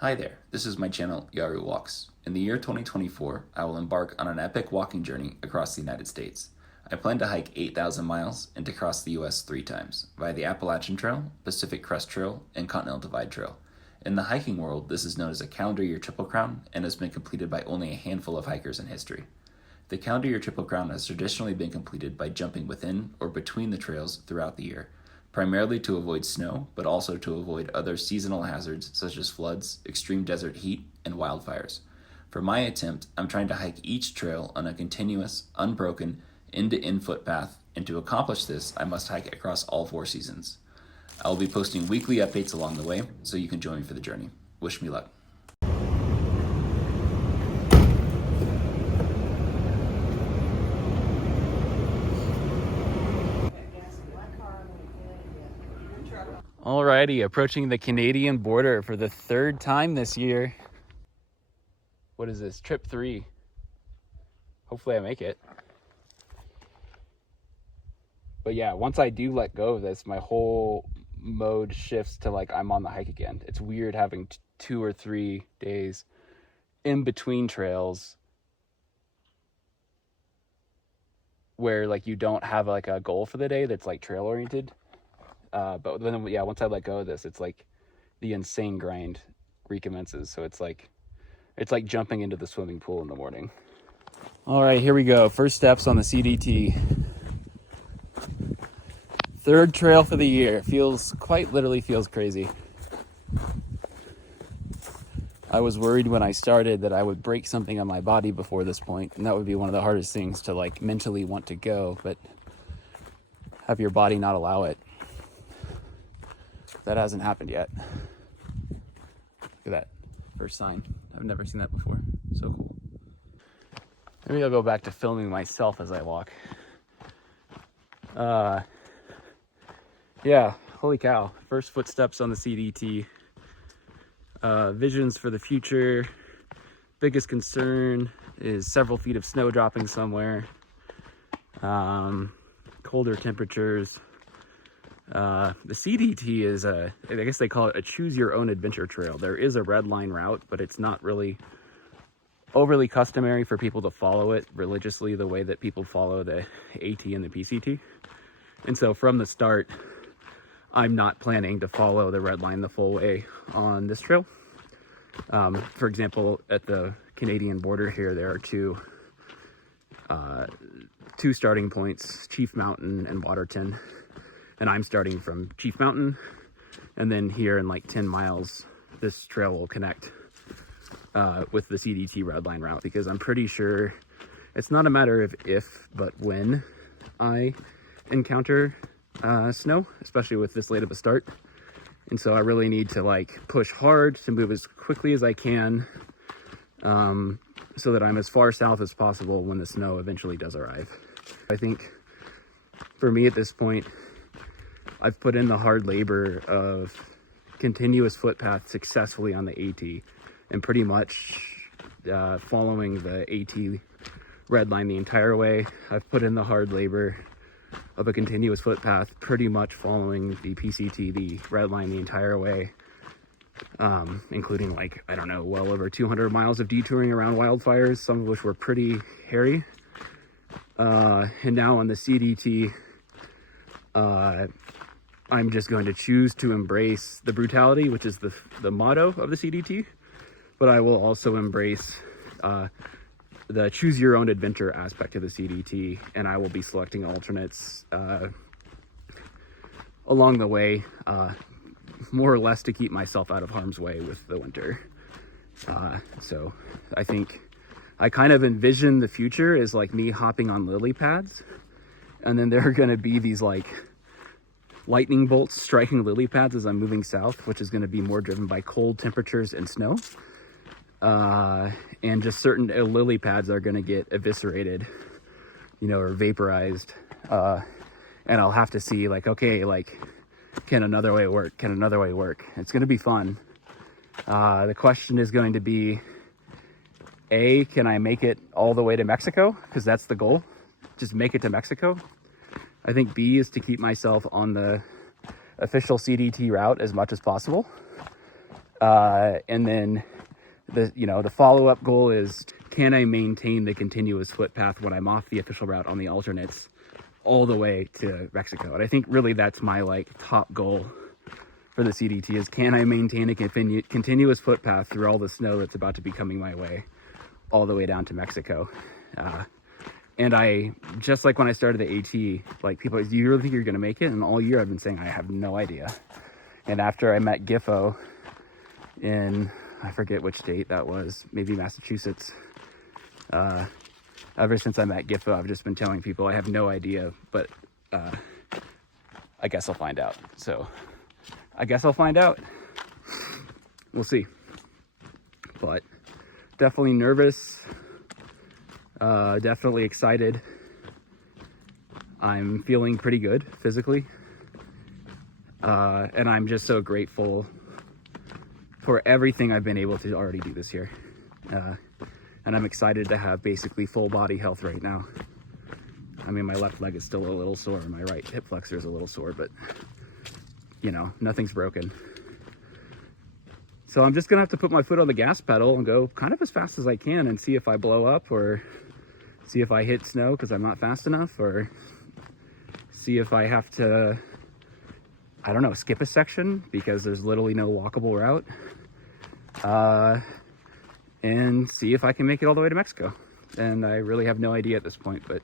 Hi there, this is my channel, Yaru Walks. In the year 2024, I will embark on an epic walking journey across the United States. I plan to hike 8,000 miles and to cross the US 3 times, via the Appalachian Trail, Pacific Crest Trail, and Continental Divide Trail. In the hiking world, this is known as a calendar year Triple Crown and has been completed by only a handful of hikers in history. The calendar year Triple Crown has traditionally been completed by jumping within or between the trails throughout the year, primarily to avoid snow, but also to avoid other seasonal hazards such as floods, extreme desert heat, and wildfires. For my attempt, I'm trying to hike each trail on a continuous, unbroken, end-to-end footpath, and to accomplish this, I must hike across all 4 seasons. I will be posting weekly updates along the way, so you can join me for the journey. Wish me luck. Alrighty, approaching the Canadian border for the 3rd time this year. What is this? Trip 3. Hopefully I make it. But yeah, once I do let go of this, my whole mode shifts to like I'm on the hike again. It's weird having 2 or 3 days in between trails where like you don't have like a goal for the day that's like trail oriented. But then, yeah, once I let go of this, it's like the insane grind recommences. So it's like jumping into the swimming pool in the morning. All right, here we go. First steps on the CDT. 3rd trail for the year. Quite literally feels crazy. I was worried when I started that I would break something on my body before this point, and that would be one of the hardest things to like mentally want to go, but have your body not allow it. That hasn't happened yet. Look at that first sign. I've never seen that before. So cool. Maybe I'll go back to filming myself as I walk. Yeah, holy cow. First footsteps on the CDT. Visions for the future. Biggest concern is several feet of snow dropping somewhere. Colder temperatures. The CDT is I guess they call it a choose your own adventure trail. There is a red line route, but it's not really overly customary for people to follow it religiously the way that people follow the AT and the PCT. And so from the start, I'm not planning to follow the red line the full way on this trail. For example, at the Canadian border here, there are two starting points, Chief Mountain and Waterton. And I'm starting from Chief Mountain, and then here in like 10 miles, this trail will connect with the CDT red line route, because I'm pretty sure it's not a matter of if, but when I encounter snow, especially with this late of a start. And so I really need to like push hard to move as quickly as I can, so that I'm as far south as possible when the snow eventually does arrive. I think for me at this point, I've put in the hard labor of continuous footpath successfully on the AT, and pretty much following the AT red line the entire way. I've put in the hard labor of a continuous footpath, pretty much following the PCT, the red line the entire way, including like, I don't know, well over 200 miles of detouring around wildfires, some of which were pretty hairy. And now on the CDT, I'm just going to choose to embrace the brutality, which is the motto of the CDT, but I will also embrace the choose your own adventure aspect of the CDT, and I will be selecting alternates along the way, more or less to keep myself out of harm's way with the winter. So I think I kind of envision the future as like me hopping on lily pads, and then there are going to be these like lightning bolts striking lily pads as I'm moving south, which is going to be more driven by cold temperatures and snow. And just certain lily pads are going to get eviscerated, or vaporized. And I'll have to see like, okay, like, can another way work? Can another way work? It's going to be fun. The question is going to be, A, can I make it all the way to Mexico? Because that's the goal. Just make it to Mexico. I think B is to keep myself on the official CDT route as much as possible. And then the follow-up goal is, can I maintain the continuous footpath when I'm off the official route on the alternates all the way to Mexico? And I think really that's my top goal for the CDT is, can I maintain a continuous footpath through all the snow that's about to be coming my way all the way down to Mexico? And I, just like when I started the AT, people are, do you really think you're going to make it? And all year I've been saying, I have no idea. And after I met Giffo in, I forget which state that was, maybe Massachusetts. Ever since I met Giffo, I've just been telling people I have no idea, but I guess I'll find out. So I guess I'll find out. We'll see. But definitely nervous, definitely excited. I'm feeling pretty good physically. And I'm just so grateful for everything I've been able to already do this year. And I'm excited to have basically full body health right now. I mean, my left leg is still a little sore. My right hip flexor is a little sore, but nothing's broken. So I'm just gonna have to put my foot on the gas pedal and go kind of as fast as I can and see if I blow up, or see if I hit snow because I'm not fast enough, or see if I have to, I don't know, skip a section because there's literally no walkable route. And see if I can make it all the way to Mexico. And I really have no idea at this point, but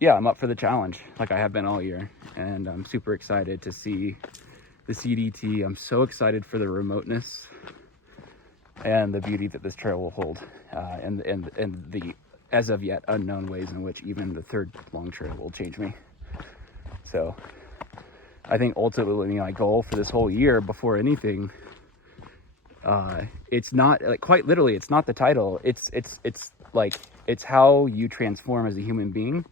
yeah, I'm up for the challenge like I have been all year. And I'm super excited to see the CDT. I'm so excited for the remoteness and the beauty that this trail will hold, and the as of yet unknown ways in which even the third long trail will change me. So I think ultimately my goal for this whole year, before anything, it's not quite literally, it's not the title. It's how you transform as a human being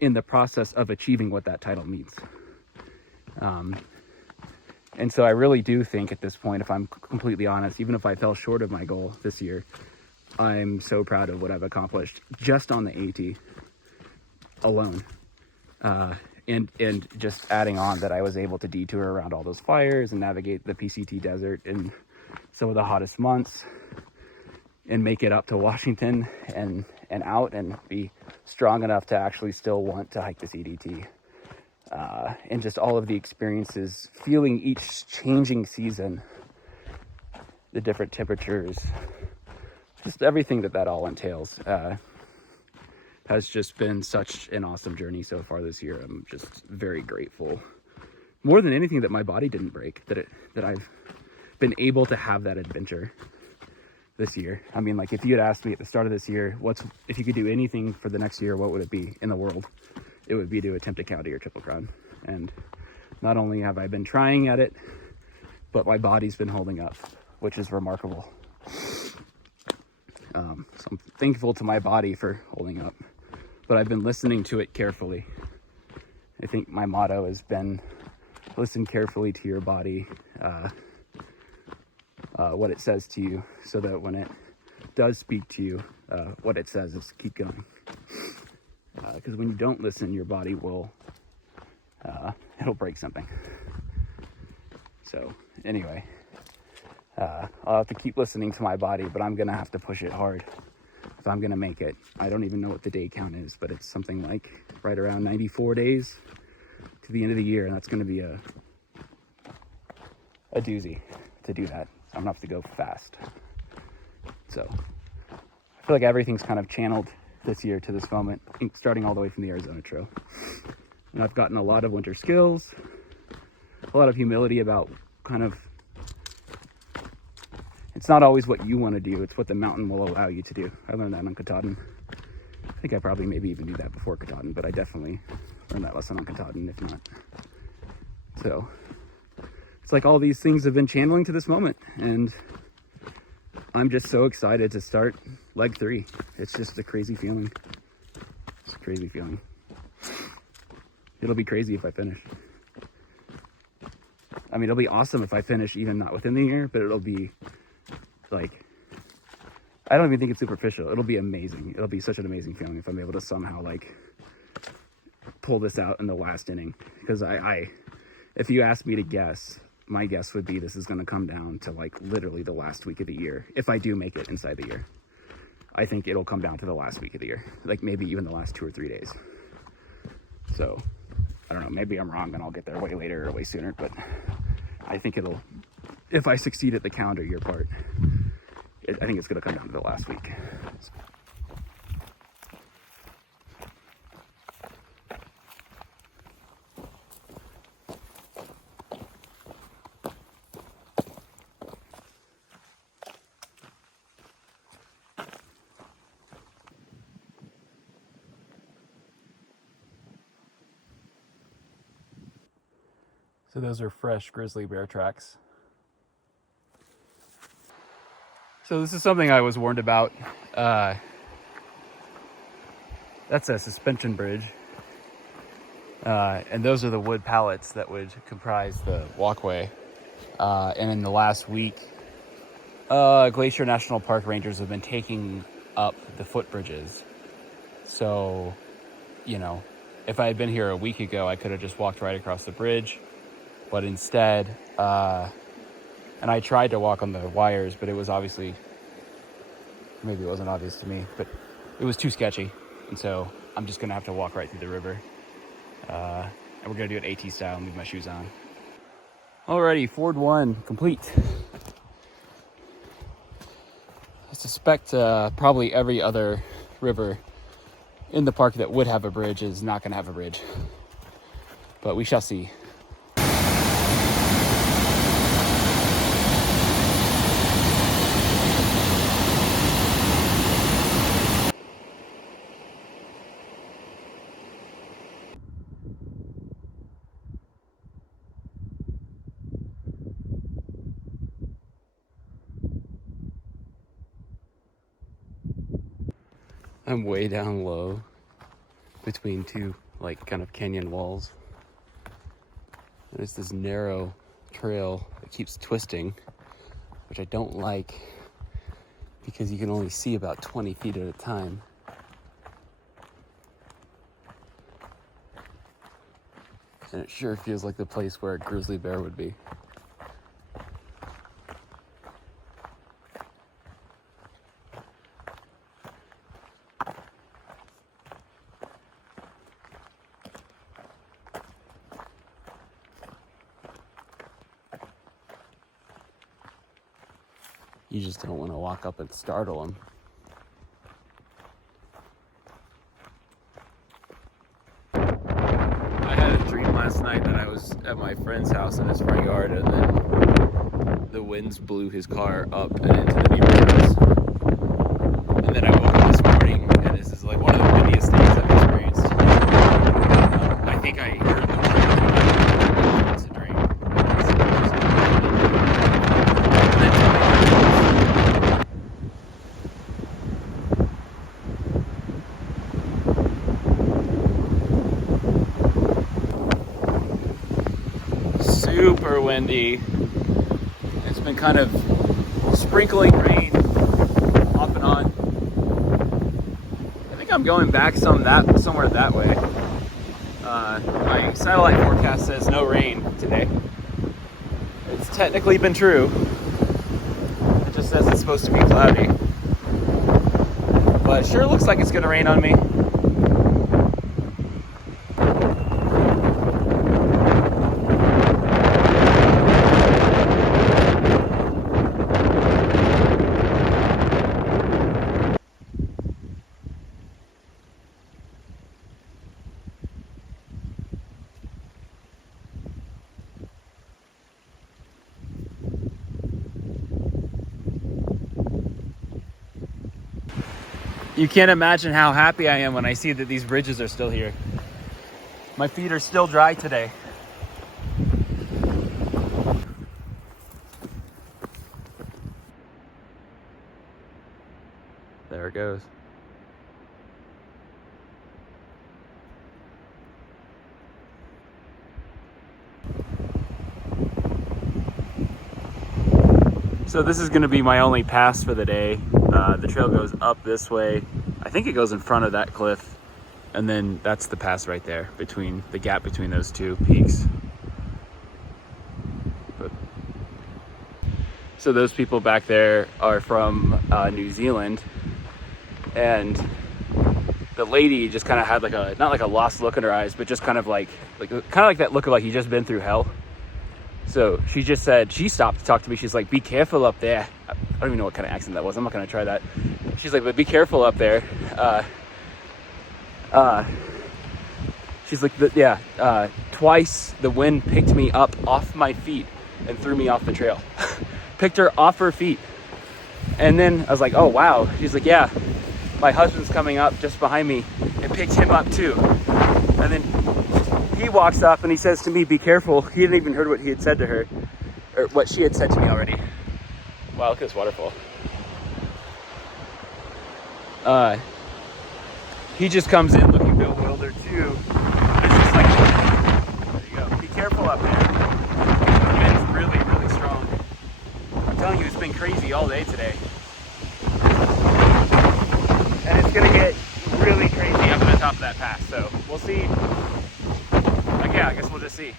in the process of achieving what that title means. And so I really do think at this point, if I'm completely honest, even if I fell short of my goal this year, I'm so proud of what I've accomplished just on the AT alone. And just adding on that I was able to detour around all those fires and navigate the PCT desert in some of the hottest months and make it up to Washington and out and be strong enough to actually still want to hike the CDT. And just all of the experiences, feeling each changing season, the different temperatures, just everything that all entails, has just been such an awesome journey so far this year. I'm just very grateful, more than anything, that my body didn't break, that I've been able to have that adventure this year. I mean, if you had asked me at the start of this year, if you could do anything for the next year, what would it be in the world? It would be to attempt a county or triple crown. And not only have I been trying at it, but my body's been holding up, which is remarkable. So I'm thankful to my body for holding up, but I've been listening to it carefully. I think my motto has been, listen carefully to your body, what it says to you, so that when it does speak to you, what it says is keep going. Because when you don't listen, your body will, it'll break something. So anyway, I'll have to keep listening to my body, but I'm gonna have to push it hard if I'm gonna make it. I don't even know what the day count is, but it's something like right around 94 days to the end of the year, and that's gonna be a doozy to do that. I'm gonna have to go fast. So I feel like everything's kind of channeled this year to this moment, starting all the way from the Arizona Trail. And I've gotten a lot of winter skills, a lot of humility about kind of, it's not always what you want to do, it's what the mountain will allow you to do. I learned that on Katahdin. I think I probably maybe even knew that before Katahdin, but I definitely learned that lesson on Katahdin, if not. So it's like all these things have been channeling to this moment, and I'm just so excited to start leg 3. It's just a crazy feeling. It's a crazy feeling. It'll be crazy if I finish. I mean, it'll be awesome if I finish even not within the year, but it'll be I don't even think it's superficial. It'll be amazing. It'll be such an amazing feeling if I'm able to somehow pull this out in the last inning, because I if you ask me to guess, my guess would be this is going to come down to like literally the last week of the year. If I do make it inside the year, I think it'll come down to the last week of the year, like maybe even the last 2 or 3 days. So I don't know, maybe I'm wrong and I'll get there way later or way sooner, but I think it'll, if I succeed at the calendar year part, I think it's going to come down to the last week. So those are fresh grizzly bear tracks. So this is something I was warned about. That's a suspension bridge. And those are the wood pallets that would comprise the walkway. And in the last week, Glacier National Park rangers have been taking up the footbridges. So, you know, if I had been here a week ago, I could have just walked right across the bridge. But instead, and I tried to walk on the wires, but it was obviously, maybe it wasn't obvious to me, but it was too sketchy. And so I'm just gonna have to walk right through the river. And we're gonna do it AT style and leave my shoes on. Alrighty, Ford 1 complete. I suspect probably every other river in the park that would have a bridge is not gonna have a bridge. But we shall see. I'm way down low between two like kind of canyon walls. There's this narrow trail that keeps twisting, which I don't like because you can only see about 20 feet at a time. And it sure feels like the place where a grizzly bear would be. You just don't want to walk up and startle them. I had a dream last night that I was at my friend's house in his front yard, and then the winds blew his car up and into the neighbor's house. And then I woke up this morning, and this is like one of the windiest days I've experienced. I think I heard the wind. It's a dream. Super windy. It's been kind of sprinkling rain off and on. I think I'm going back somewhere that way. My satellite forecast says no rain today. It's technically been true. It just says it's supposed to be cloudy. But it sure looks like it's gonna rain on me. You can't imagine how happy I am when I see that these bridges are still here. My feet are still dry today. There it goes. So this is going to be my only pass for the day. The trail goes up this way. I think it goes in front of that cliff, and then that's the pass right there, between the gap between those two peaks. So those people back there are from New Zealand, and the lady just kind of had like a, not like a lost look in her eyes, but just kind of like that look of like you just been through hell. So she just said, she stopped to talk to me. She's like, be careful up there. I don't even know what kind of accent that was. I'm not going to try that. She's like, but be careful up there. She's like, twice the wind picked me up off my feet and threw me off the trail. Picked her off her feet. And then I was like, oh, wow. She's like, yeah, my husband's coming up just behind me. It picked him up too. And then he walks up and he says to me, be careful. He hadn't even heard what he had said to her, or what she had said to me already. Wow, look at this waterfall. He just comes in looking bewildered too. It's just like, there you go. Be careful up there. The wind's really, really strong. I'm telling you, it's been crazy all day today. And it's gonna get really crazy up at the top of that pass. So we'll see. Like, yeah, I guess we'll just see.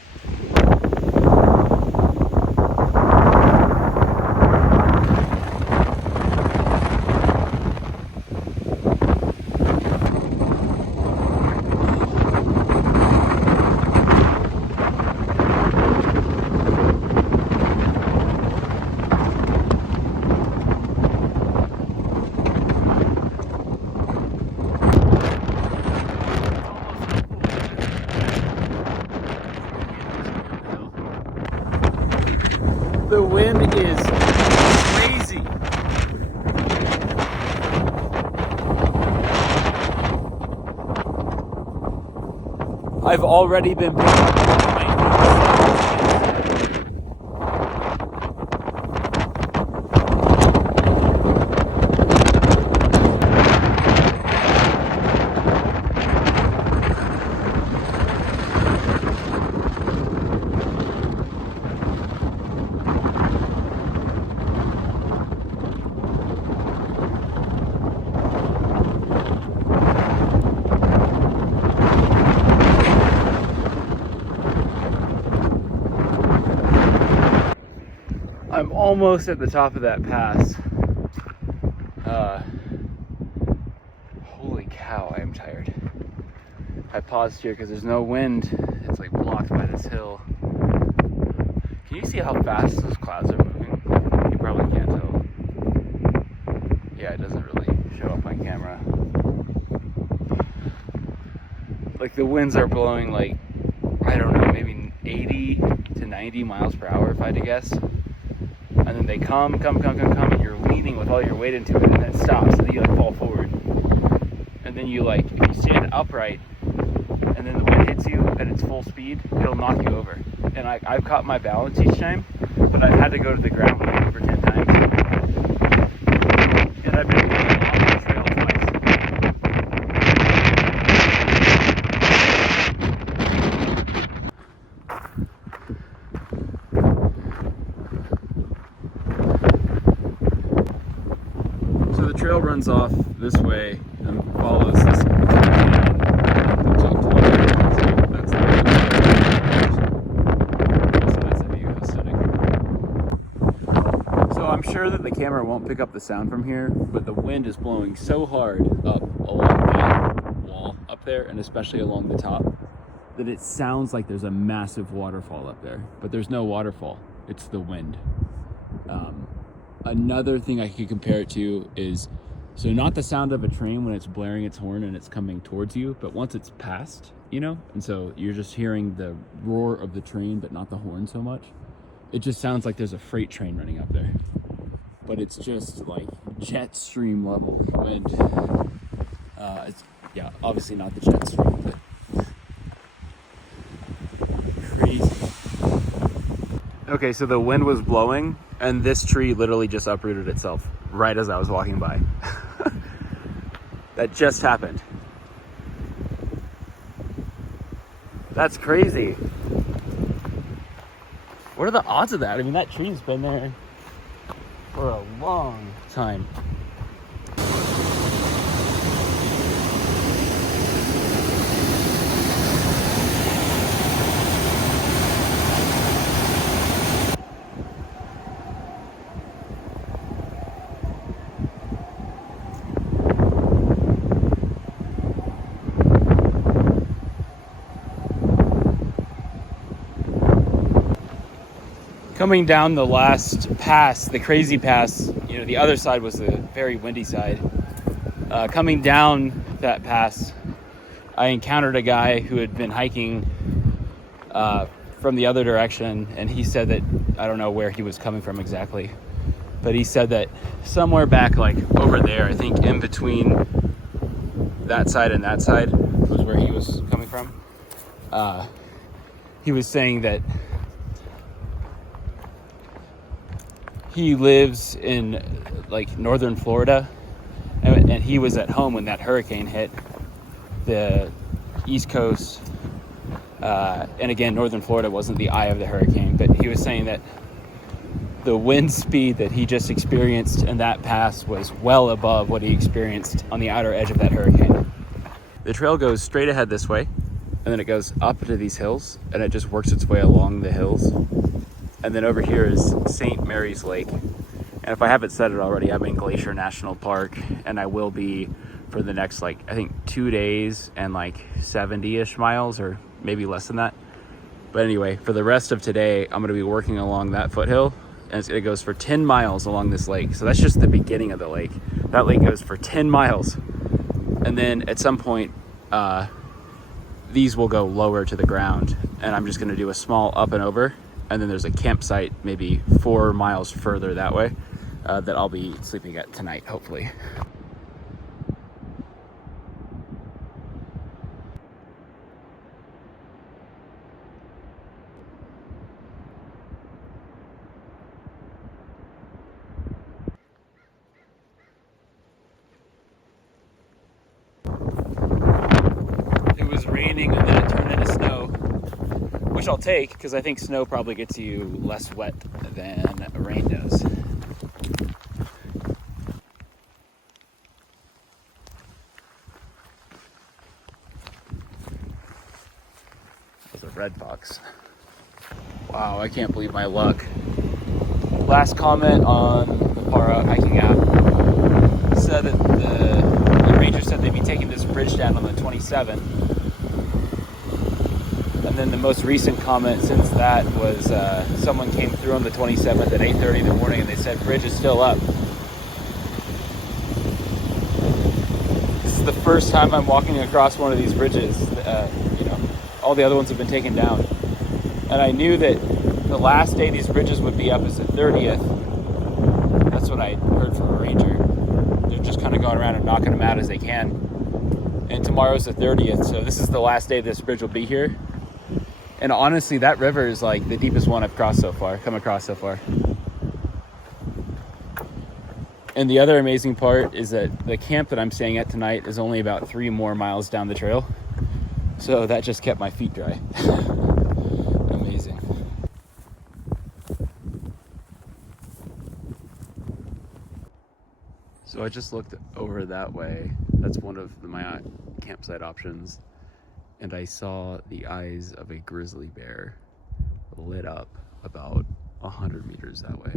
The wind is crazy. I've already been picking up I'm almost at the top of that pass. Holy cow, I am tired. I paused here because there's no wind. It's like blocked by this hill. Can you see how fast those clouds are moving? You probably can't tell. Yeah, it doesn't really show up on camera. Like the winds are blowing like, I don't know, maybe 80 to 90 miles per hour if I had to guess. And then they come, and you're leaning with all your weight into it, and then it stops, and then you like fall forward. And then you like, if you stand upright, and then the wind hits you at its full speed, it'll knock you over. And I've caught my balance each time, but I've had to go to the ground like over 10 times. And I've been off the trail twice. So the trail runs off this way and follows this canyon. That's a view. How stunning. So I'm sure that the camera won't pick up the sound from here, but the wind is blowing so hard up along that wall up there, and especially along the top, that it sounds like there's a massive waterfall up there. But there's no waterfall. It's the wind. Another thing I could compare it to is, so not the sound of a train when it's blaring its horn and it's coming towards you, but once it's past, you know, and so you're just hearing the roar of the train, but not the horn so much. It just sounds like there's a freight train running up there, but it's just like jet stream level wind. It's, yeah, obviously not the jet stream, but crazy. Okay, so the wind was blowing, and this tree literally just uprooted itself right as I was walking by. That just happened. That's crazy. What are the odds of that? I mean, that tree's been there for a long time. Coming down the last pass, the crazy pass, you know, the other side was the very windy side. Coming down that pass, I encountered a guy who had been hiking from the other direction, and he said that, I don't know where he was coming from exactly, but he said that somewhere back, like over there, I think in between that side and that side was where he was coming from. He was saying that he lives in like northern Florida, and he was at home when that hurricane hit the East Coast. And again, northern Florida wasn't the eye of the hurricane, but he was saying that the wind speed that he just experienced in that pass was well above what he experienced on the outer edge of that hurricane. The trail goes straight ahead this way, and then it goes up to these hills, and it just works its way along the hills. And then over here is St. Mary's Lake. And if I haven't said it already, I'm in Glacier National Park, and I will be for the next, like, I think 2 days and like 70-ish miles, or maybe less than that. But anyway, for the rest of today, I'm going to be working along that foothill, and it goes for 10 miles along this lake. So that's just the beginning of the lake. That lake goes for 10 miles. And then at some point, these will go lower to the ground, and I'm just going to do a small up and over. And then there's a campsite maybe 4 miles further that way that I'll be sleeping at tonight, hopefully. It was raining and then it turned into snow, which I'll take because I think snow probably gets you less wet than rain does. There's a red fox. Wow, I can't believe my luck. Last comment on the Far Out hiking app said that the ranger said they'd be taking this bridge down on the 27th. And then the most recent comment since that was someone came through on the 27th at 8:30 in the morning, and they said bridge is still up. This is the first time I'm walking across one of these bridges. You know, all the other ones have been taken down. And I knew that the last day these bridges would be up is the 30th. That's what I heard from a ranger. They're just kind of going around and knocking them out as they can. And tomorrow's the 30th, so this is the last day this bridge will be here. And honestly, that river is like the deepest one I've come across so far. And the other amazing part is that the camp that I'm staying at tonight is only about 3 more miles down the trail. So that just kept my feet dry. Amazing. So I just looked over that way. That's one of my campsite options. And I saw the eyes of a grizzly bear lit up about 100 meters that way.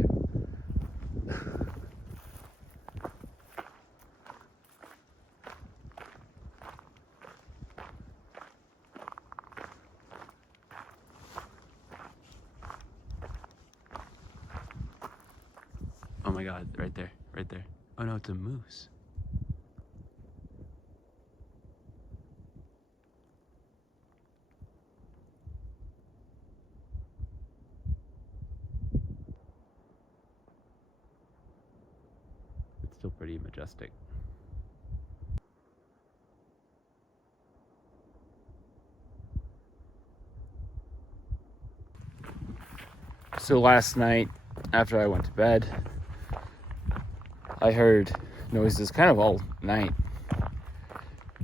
Oh my God, right there, right there. Oh no, it's a moose. It's still pretty majestic. So last night, after I went to bed, I heard noises kind of all night.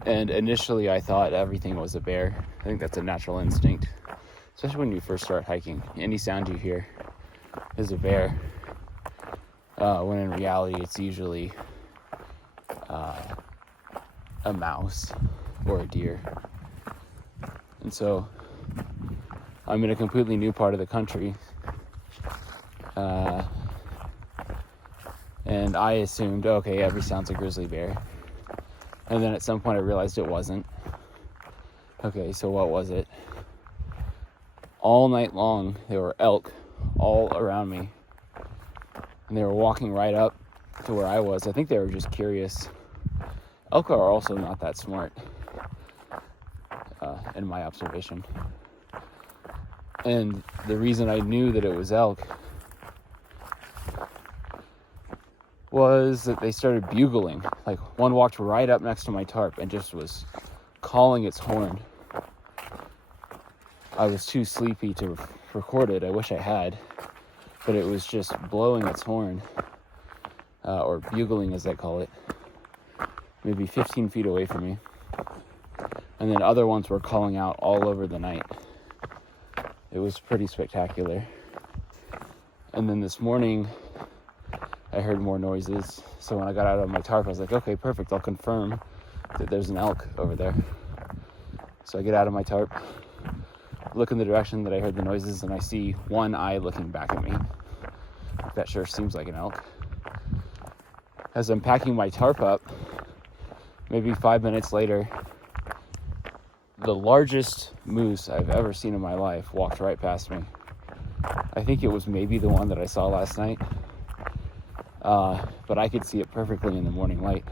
And initially I thought everything was a bear. I think that's a natural instinct, especially when you first start hiking. Any sound you hear is a bear, when in reality it's usually a mouse or a deer. And so I'm in a completely new part of the country, and I assumed, okay, every sound's a grizzly bear. And then at some point I realized it wasn't. Okay, so what was it? All night long there were elk all around me. And they were walking right up to where I was. I think they were just curious. Elk are also not that smart, in my observation. And the reason I knew that it was elk was that they started bugling. Like, one walked right up next to my tarp and just was calling its horn. I was too sleepy to record it. I wish I had. But it was just blowing its horn, or bugling as they call it, maybe 15 feet away from me. And then other ones were calling out all over the night. It was pretty spectacular. And then this morning, I heard more noises. So when I got out of my tarp, I was like, okay, perfect. I'll confirm that there's an elk over there. So I get out of my tarp, look in the direction that I heard the noises, and I see one eye looking back at me. That sure seems like an elk. As I'm packing my tarp up, maybe 5 minutes later, the largest moose I've ever seen in my life walked right past me. I think it was maybe the one that I saw last night, but I could see it perfectly in the morning light.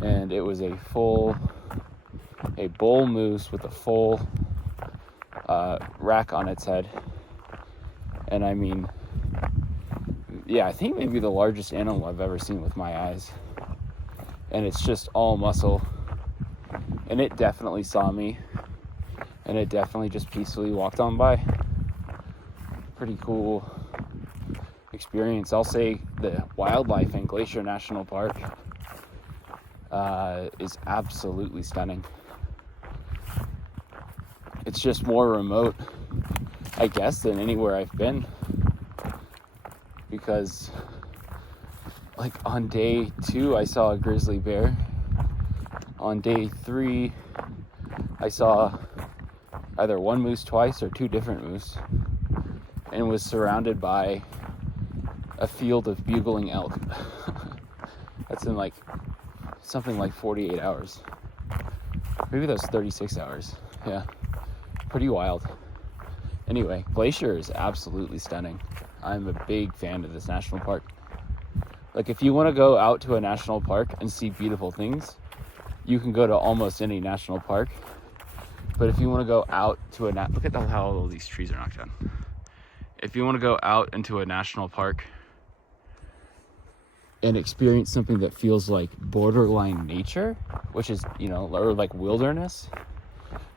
And it was a bull moose with a full rack on its head. And I mean, yeah, I think maybe the largest animal I've ever seen with my eyes. And it's just all muscle. And it definitely saw me. And it definitely just peacefully walked on by. Pretty cool experience. I'll say the wildlife in Glacier National Park is absolutely stunning. It's just more remote, I guess, than anywhere I've been. Because, like, on day 2, I saw a grizzly bear. On day 3, I saw either one moose twice or 2 different moose, and was surrounded by a field of bugling elk. That's in like something like 48 hours. Maybe that's 36 hours. Yeah, pretty wild. Anyway, Glacier is absolutely stunning. I'm a big fan of this national park. Like, if you want to go out to a national park and see beautiful things, you can go to almost any national park. But if you want to go out to look at how all these trees are knocked down. If you want to go out into a national park and experience something that feels like borderline nature, which is, or like wilderness.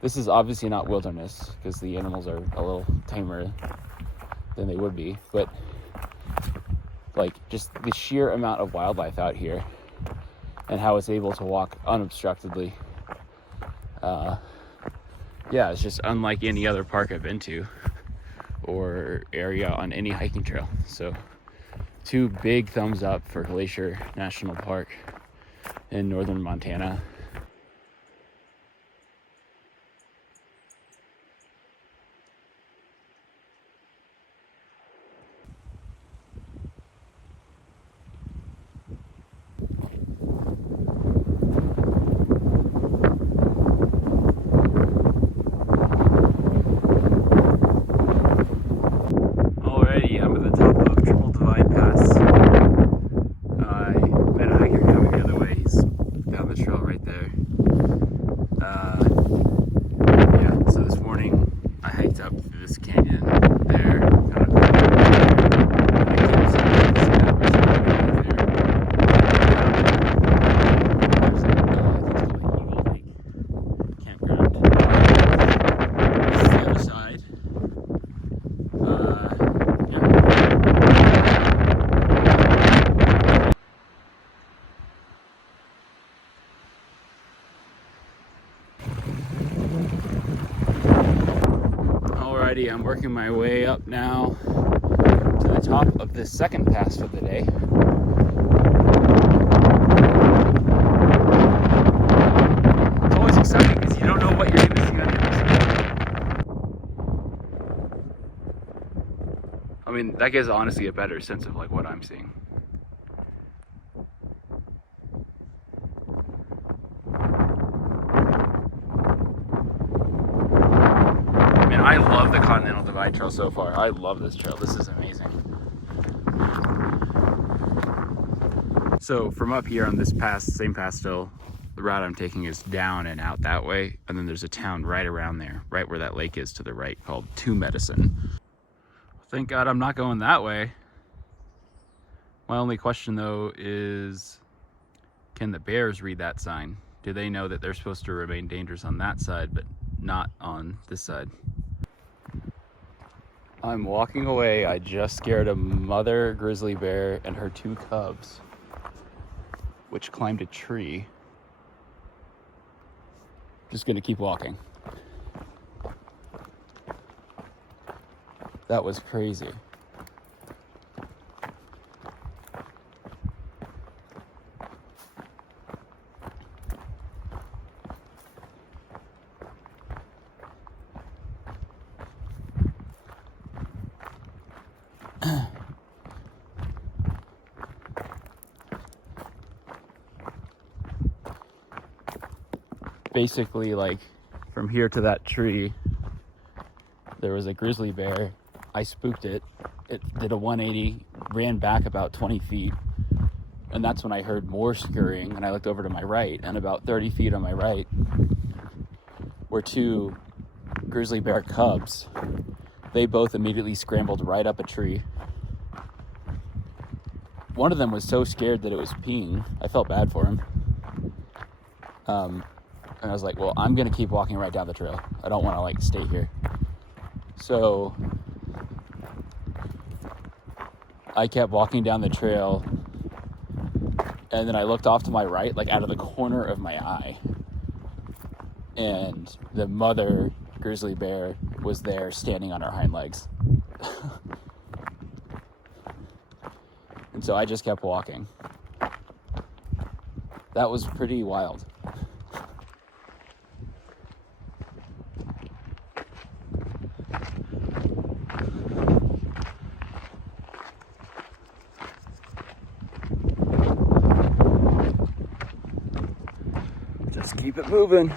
This is obviously not wilderness because the animals are a little tamer than they would be, but like just the sheer amount of wildlife out here and how it's able to walk unobstructedly. Yeah, it's just unlike any other park I've been to or area on any hiking trail. So 2 big thumbs up for Glacier National Park in northern Montana. I'm working my way up now to the top of this second pass for the day. It's always exciting because you don't know what you're going to see on the other side. I mean, that gives honestly a better sense of like what I'm seeing. I love the Continental Divide Trail so far. I love this trail. This is amazing. So from up here on this pass, same pass still, the route I'm taking is down and out that way. And then there's a town right around there, right where that lake is to the right, called Two Medicine. Thank God I'm not going that way. My only question though is, can the bears read that sign? Do they know that they're supposed to remain dangerous on that side, but not on this side? I'm walking away. I just scared a mother grizzly bear and her 2 cubs, which climbed a tree. Just gonna keep walking. That was crazy. Basically, like, from here to that tree, there was a grizzly bear. I spooked it. It did a 180, ran back about 20 feet. And that's when I heard more scurrying, and I looked over to my right, and about 30 feet on my right were 2 grizzly bear cubs. They both immediately scrambled right up a tree. One of them was so scared that it was peeing. I felt bad for him. And I was like, well, I'm gonna keep walking right down the trail. I don't wanna like stay here. So I kept walking down the trail, and then I looked off to my right, like out of the corner of my eye, and the mother grizzly bear was there standing on her hind legs. And so I just kept walking. That was pretty wild. Just keep it moving.